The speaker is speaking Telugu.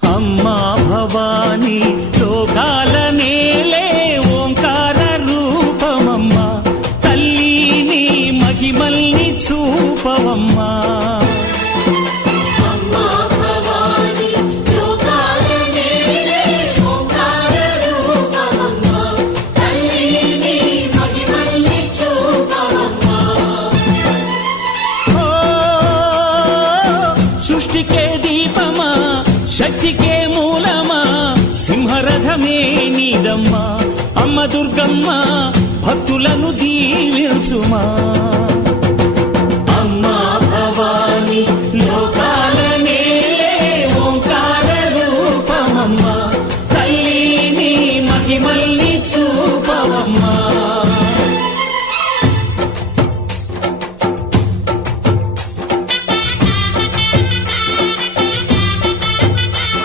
అమ్మా భవానీ లోకాల నేలే ఓంకార రూపమమ్మా, తల్లి నీ మహిమల్ని చూపవమ్మా. సృష్టికే దీపమా, శక్తికే మూలమా, సింహరథమే నీదమ్మా. అమ్మ దుర్గమ్మ భక్తులను దీవించుమా.